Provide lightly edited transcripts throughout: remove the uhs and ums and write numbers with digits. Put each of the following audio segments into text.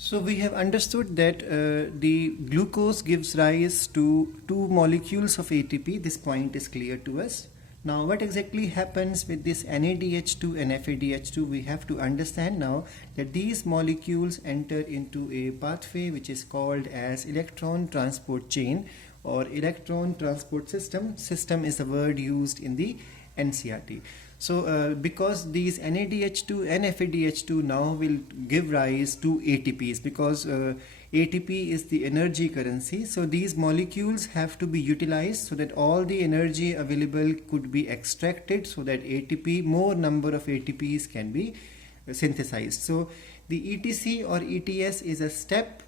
So we have understood that the glucose gives rise to two molecules of ATP. This point is clear to us. Now what exactly happens with this NADH2 and FADH2? We have to understand now that these molecules enter into a pathway which is called as electron transport chain or electron transport system. System is a word used in the NCERT. So because these NADH2 and FADH2 now will give rise to ATPs, because ATP is the energy currency, so these molecules have to be utilized so that all the energy available could be extracted so that ATP, more number of ATPs can be synthesized. So the ETC or ETS is a step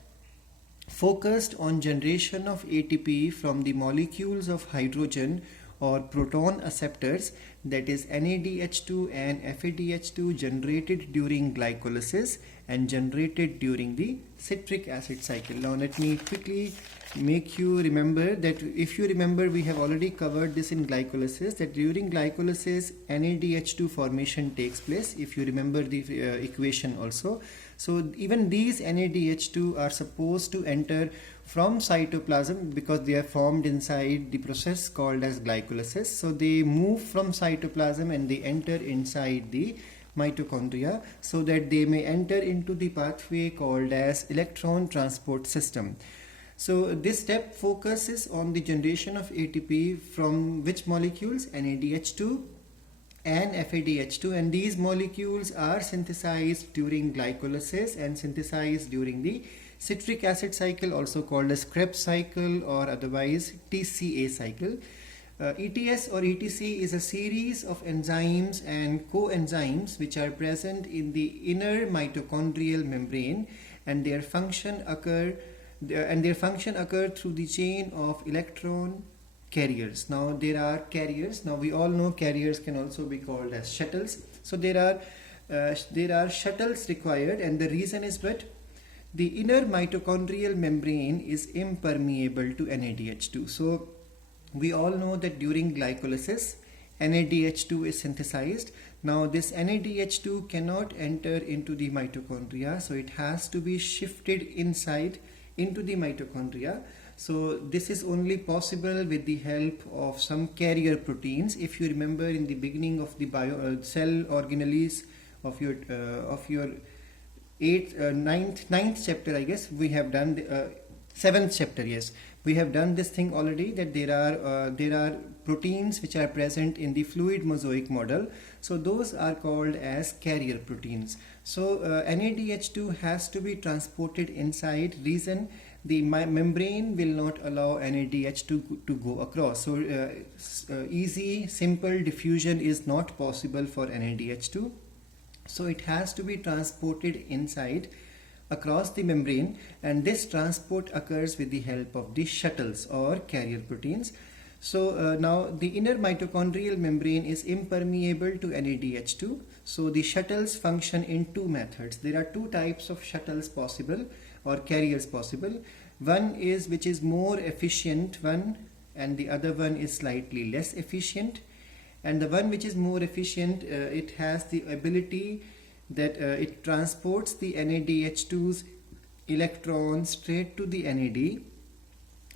focused on generation of ATP from the molecules of hydrogen or proton acceptors, that is NADH2 and FADH2, generated during glycolysis and generated during the citric acid cycle. Now let me quickly make you remember that, if you remember, we have already covered this in glycolysis, that during glycolysis NADH2 formation takes place, if you remember the equation also. So even these NADH2 are supposed to enter from cytoplasm because they are formed inside the process called as glycolysis. So they move from cytoplasm and they enter inside the mitochondria so that they may enter into the pathway called as electron transport system. So this step focuses on the generation of ATP from which molecules? NADH2 and FADH2, and these molecules are synthesized during glycolysis and synthesized during the citric acid cycle, also called as Krebs cycle or otherwise TCA cycle. ETS or ETC is a series of enzymes and coenzymes which are present in the inner mitochondrial membrane, and their function occur through the chain of electron carriers. Now there are carriers. Now we all know carriers can also be called as shuttles. So there are shuttles required, and the reason is that the inner mitochondrial membrane is impermeable to NADH2. So we all know that during glycolysis NADH2 is synthesized. Now this NADH2 cannot enter into the mitochondria, so it has to be shifted inside into the mitochondria. So this is only possible with the help of some carrier proteins. If you remember in the beginning of the cell organelles of your ninth chapter, I guess we have done the 7th chapter. Yes, we have done this thing already, that there are proteins which are present in the fluid mosaic model. So those are called as carrier proteins. So NADH2 has to be transported inside. Reason, the membrane will not allow NADH2 to go across. So easy, simple diffusion is not possible for NADH2. So it has to be transported inside across the membrane, and this transport occurs with the help of the shuttles or carrier proteins. So now the inner mitochondrial membrane is impermeable to NADH2. So the shuttles function in two methods. There are two types of shuttles possible or carriers possible. One is which is more efficient one, and the other one is slightly less efficient. And the one which is more efficient, it has the ability that it transports the NADH2's electrons straight to the NAD,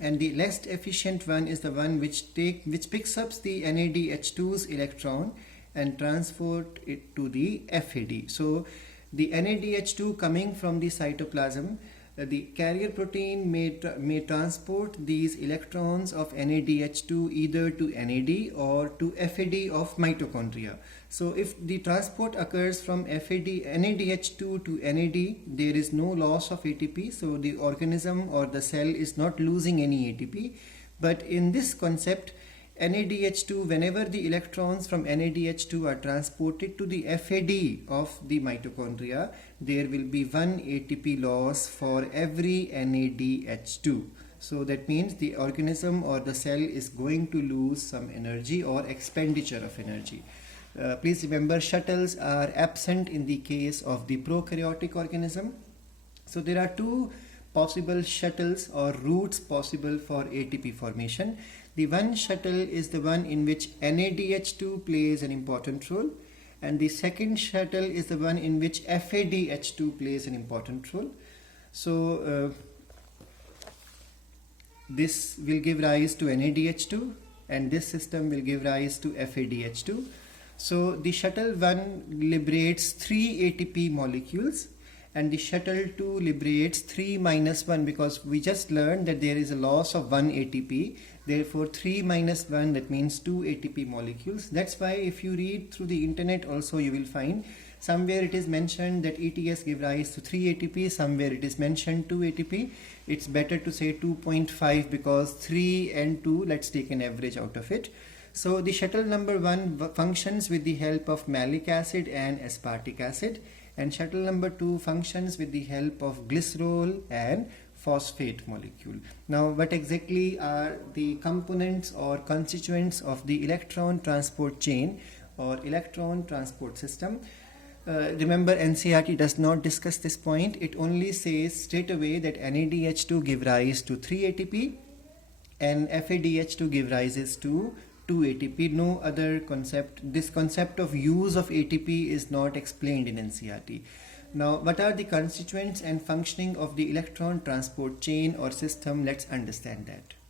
and the less efficient one is the one which picks up the NADH2's electron and transport it to the FAD. So the NADH2 coming from the cytoplasm, the carrier protein may transport these electrons of NADH2 either to NAD or to FAD of mitochondria. So if the transport occurs from NADH2 to NAD, there is no loss of ATP, so the organism or the cell is not losing any ATP. But in this concept, NADH2, whenever the electrons from NADH2 are transported to the FAD of the mitochondria, there will be one ATP loss for every NADH2. So that means the organism or the cell is going to lose some energy or expenditure of energy. Please remember, shuttles are absent in the case of the prokaryotic organism. So there are two possible shuttles or routes possible for ATP formation. The one shuttle is the one in which NADH2 plays an important role, and the second shuttle is the one in which FADH2 plays an important role. So this will give rise to NADH2, and this system will give rise to FADH2. So the shuttle 1 liberates 3 ATP molecules, and the shuttle 2 liberates 3 minus 1, because we just learned that there is a loss of 1 ATP. Therefore 3 minus 1, that means 2 ATP molecules. That's why if you read through the internet also, you will find somewhere it is mentioned that ETS give rise to 3 ATP, somewhere it is mentioned 2 ATP. It's better to say 2.5, because 3 and 2, let's take an average out of it. So the shuttle number 1 functions with the help of malic acid and aspartic acid, and shuttle number 2 functions with the help of glycerol and phosphate molecule. Now, what exactly are the components or constituents of the electron transport chain or electron transport system? Remember, NCERT does not discuss this point. It only says straight away that NADH2 give rise to 3 ATP and FADH2 give rises to 2 ATP. No other concept. This concept of use of ATP is not explained in NCERT. Now, what are the constituents and functioning of the electron transport chain or system? Let's understand that.